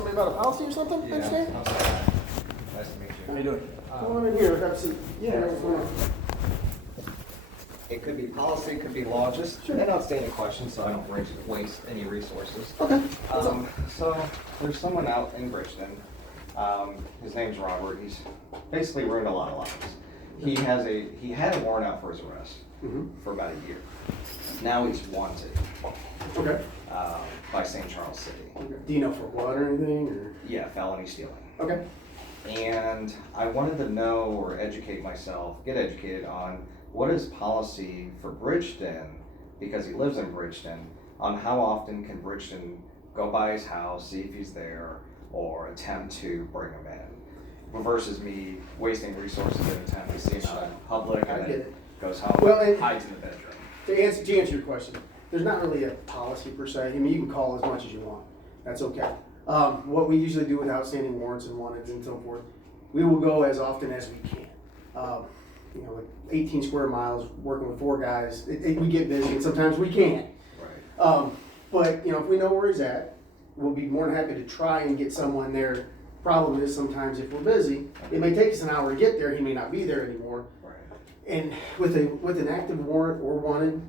somebody about a policy or something? Yeah, Understand? I'm sorry. Nice to meet How you. you doing? Come on in here, have a seat. Yeah. What's going on? It could be policy, it could be law, just Sure. an outstanding question so I don't waste any resources. Okay. What's up? So there's someone out in Bridgeton. His name's Robert. He's basically ruined a lot of lives. He had a warrant out for his arrest for about a year. Now he's wanted Okay. by St. Charles City. Do you know for what or anything, or? Yeah, felony stealing. Okay. And I wanted to know or educate myself, get educated on what is policy for Bridgeton, because he lives in Bridgeton, on how often can Bridgeton go by his house, see if he's there, or attempt to bring him in, versus me wasting resources at a time to see him out in public I and get then it. goes home, Well, and- hides in the bedroom. To answer your question, there's not really a policy per se. I mean, you can call as much as you want. That's okay. What we usually do with outstanding warrants and wanteds and so forth, we will go as often as we can. You know, like 18 square miles, working with 4 guys, we get busy and sometimes we can't. Right. But, you know, if we know where he's at, we'll be more than happy to try and get someone there. Problem is sometimes if we're busy, it may take us an hour to get there, he may not be there anymore. Right. And with an active warrant or wanted,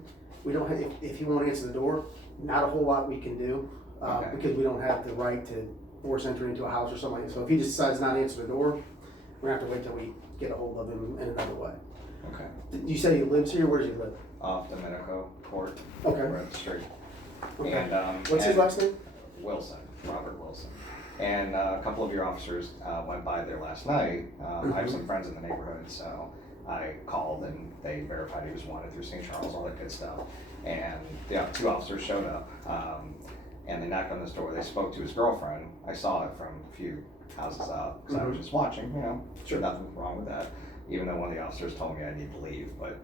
we don't have, if he won't answer the door, not a whole lot we can do, Okay. because we don't have the right to force entry into a house or something like that. So if he just decides not to answer the door, we're gonna have to wait till we get a hold of him in another way. Okay. You say he lives here, where does he live? Off Domenico Court. Okay. Right up the street. Okay. And What's his and- last name? Wilson, Robert Wilson. And a couple of your officers went by there last night. I have some friends in the neighborhood, so I called and they verified he was wanted through St. Charles, all that good stuff. And the 2 officers showed up and they knocked on this door. They spoke to his girlfriend. I saw it from a few houses up because I was just watching, you know, Sure. nothing wrong with that. Even though one of the officers told me I need to leave, but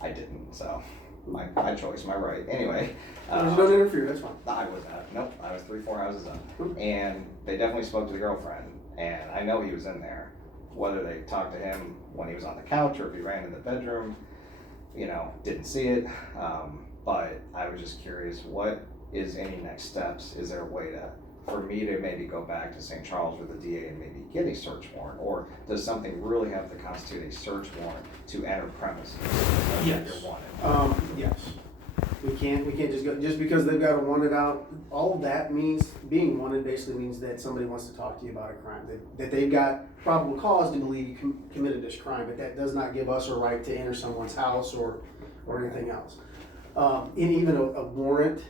I didn't, so my choice, my right. Anyway. Don't interfere, that's fine. I was at, nope, I was 3-4 houses up. And they definitely spoke to the girlfriend, and I know he was in there. Whether they talked to him when he was on the couch or if he ran in the bedroom, you know, didn't see it. But I was just curious, what is any next steps? Is there a way for me to maybe go back to St. Charles with the DA and maybe get a search warrant? Or does something really have to constitute a search warrant to enter premises? Yes. If you're wanted? Yes. We can't just go, just because they've got a wanted out, all of that means, being wanted basically means that somebody wants to talk to you about a crime, that they've got probable cause to believe you committed this crime, but that does not give us a right to enter someone's house or anything else. And even a warrant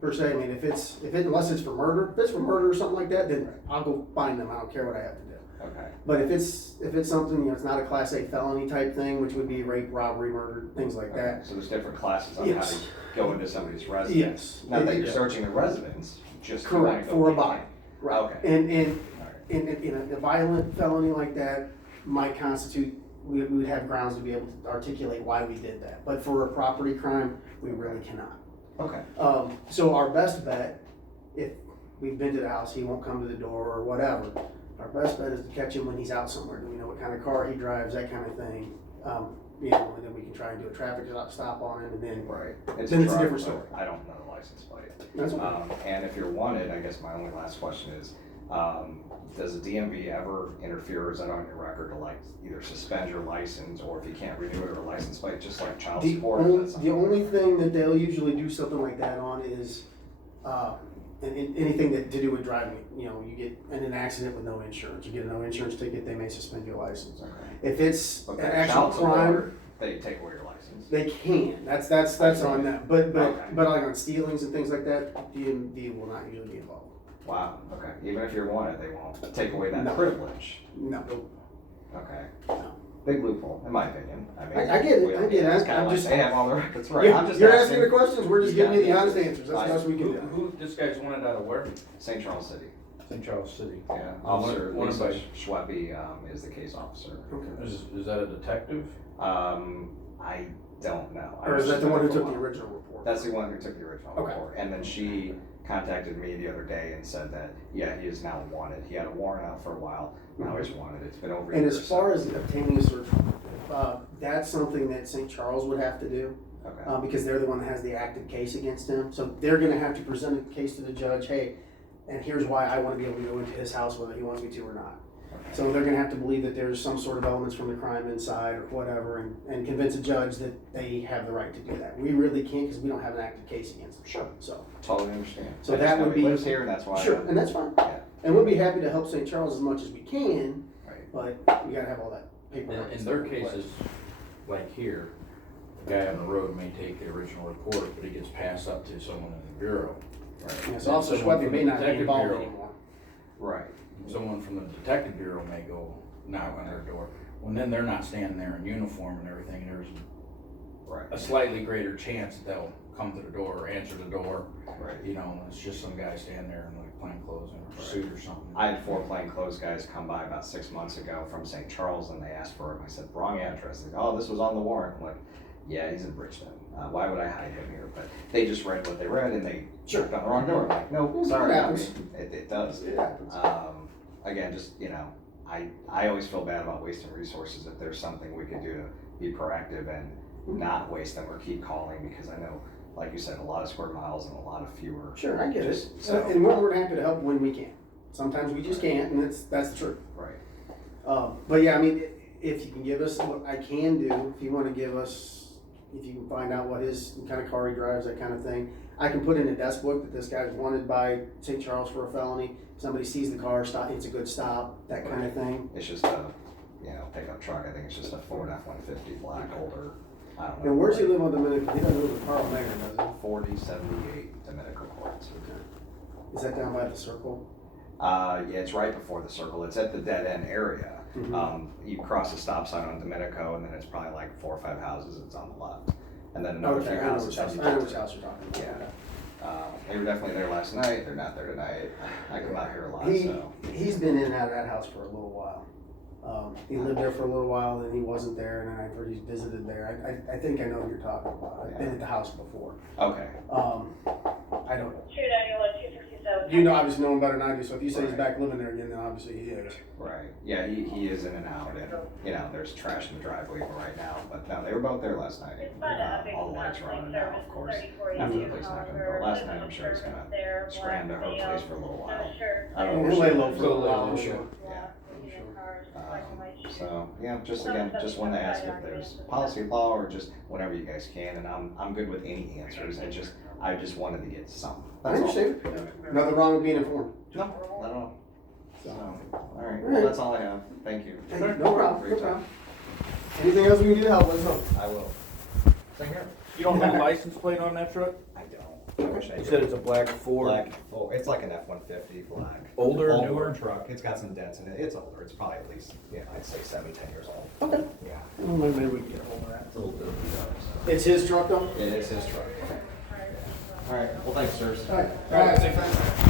per se, I mean, unless it's for murder, if it's for murder or something like that, then I'll go find them, I don't care what I have to do. Okay. But if it's something, you know, it's not a class A felony type thing, which would be rape, robbery, murder, things like that. So there's different classes on Yes. how to go into somebody's residence. Yes. Not that you're Yeah. searching the residence, just Correct, to go for a get buy. in. Right. Okay. And All right. in a violent felony like that might constitute, we would have grounds to be able to articulate why we did that. But for a property crime, we really cannot. Okay. So our best bet, if we've been to the house, he won't come to the door or whatever, our best bet is to catch him when he's out somewhere. Do we know what kind of car he drives, that kind of thing? You know, and then we can try and do a traffic stop on him, and then Right. Then it's a truck, different but story. I don't know the license plate. that's okay. And if you're wanted, I guess my only last question is, does the DMV ever interfere, or is that on your record to like either suspend your license, or if you can't renew it or license plate, just like child The support? only, is that the something- only thing that they'll usually do something like that on is, anything that to do with driving. You know, you get in an accident with no insurance, you get a no insurance ticket, they may suspend your license. Okay. If it's an Okay. actual Child crime, support, they take away your license. they can. That's on them. But Okay. like on stealings and things like that, DMV will not usually be involved. Wow. Okay. Even if you're wanted, they won't take away that No. privilege. No. Okay. No. Big loophole, in my opinion. I mean, I get it, we I don't- get it. It's I'm kind of like just- they have all the records, right? I'm just You're asking the questions, we're just Yeah. giving you the honest answers. That's the best we can do. Who, this guy's wanted out of where? St. Charles City. St. Charles City. Yeah. Oh, Officer one of Lisa the- Schweppe is the case officer. Okay. Is that a detective? I don't know. I Or is was that the just one who there for a took the while. original report? That's the one who took the original Okay. report. And then she contacted me the other day and said that, yeah, he is now wanted. He had a warrant out for a while, now he's wanted. It's been over a And year. as far as obtaining a search warrant, that's something that St. Charles would have to do, Okay. because they're the one that has the active case against him. So they're gonna have to present a case to the judge, hey, and here's why I wanna be able to go into his house whether he wants me to or not. So they're gonna have to believe that there's some sort of elements from the crime inside or whatever, and convince a judge that they have the right to do that. We really can't, because we don't have an active case against them. Sure. So, Totally understand. So I just that know would he be- lives here, and that's why. sure, and that's fine. Yeah. And we'll be happy to help St. Charles as much as we can, Right. but we gotta have all that paperwork. In their cases, like here, the guy on the road may take the original report, but he gets passed up to someone in the bureau. Yeah, so Officer Schweppe may not be Detective involved Bureau. anymore. Right. Someone from the detective bureau may go knock on their door. Well, then they're not standing there in uniform and everything, there's Right. a slightly greater chance that they'll come to the door or answer the door. Right. You know, it's just some guy standing there in like plain clothes and a suit or something. I had 4 plainclothes guys come by about 6 months ago from St. Charles, and they asked for him. I said, wrong address. They go, oh, this was on the warrant. I'm like, yeah, he's in Bridgeton. Why would I hide him here? But they just read what they read, and they Sure. checked on the wrong door. I'm like, no, It sorry. I happens. mean, it does. It happens. Again, just, you know, I always feel bad about wasting resources. If there's something we could do to be proactive and not waste them or keep calling, because I know, like you said, a lot of square miles and a lot of fewer. Sure, I get it. Just so- And we're more than happy to help when we can. Sometimes we just can't, and that's the truth. Right. But yeah, I mean, if you can give us what I can do, if you wanna give us, if you can find out what his kind of car he drives, that kind of thing. I can put in a desk book that this guy's wanted by St. Charles for a felony. Somebody sees the car, stop, it's a good stop, that kind of thing. It's just a, you know, pickup truck. I think it's just a Ford F-150 black, older. I don't know. And where's he live on Dominican? He doesn't live with Carl Mayer, does 4078 Dominican Court. he? Is that down by the circle? Yeah, it's right before the circle. It's at the dead end area. Mhm. You cross a stop sign on Domenico, and then it's probably like 4 or 5 houses. It's on the left, and then another Okay, few I know houses. which house, you I know turn which to. house you're talking about. Yeah. They were definitely there last night. They're not there tonight. I come out here a lot, He, so. he's been in and out of that house for a little while. He lived there for a little while, then he wasn't there, and then I've heard he's visited there. I think I know what you're talking about. I've been at the house before. Okay. I don't, 291-267. you know, obviously know him better than I do, so if you say he's back living there again, then obviously he is. Right. Yeah, he is in and out, and you know, there's trash in the driveway even right now. But no, they were both there last night. It's fun to have big All the lights are on conflict now, service of course. in 3482, After the police knocked on the door however, last night, I'm sure he's service gonna there, scram to her black place veil, for a little no while. shirt, I don't And know. he'll where lay she low lives. for a little while, I'm Yeah. sure. Yeah. cars, black and white shoes. So yeah, just again, just wanted to ask if there's policy law or just whenever you guys can, and I'm good with any answers. And just I just wanted to get some. I That's all. understand. Nothing wrong with being informed. No, not at all. So, all right, All well, right. that's all I have. Thank you. Hey, no problem, For no your time. problem. Anything else we can do to help, let us know. I will. Same here. You don't have a license plate on that truck? I don't. I wish I You did. said it's a black Ford. Black, oh, it's like an F-150 black. Older, Old newer? truck. It's got some dents in it. It's older. It's probably at least, yeah, I'd say 7-10 years old. Okay. Yeah. Well, maybe we can get a hold of that. It's a little bit of a It's his truck though? It is his truck. All right. Well, thanks, sirs. All right, all right, thanks.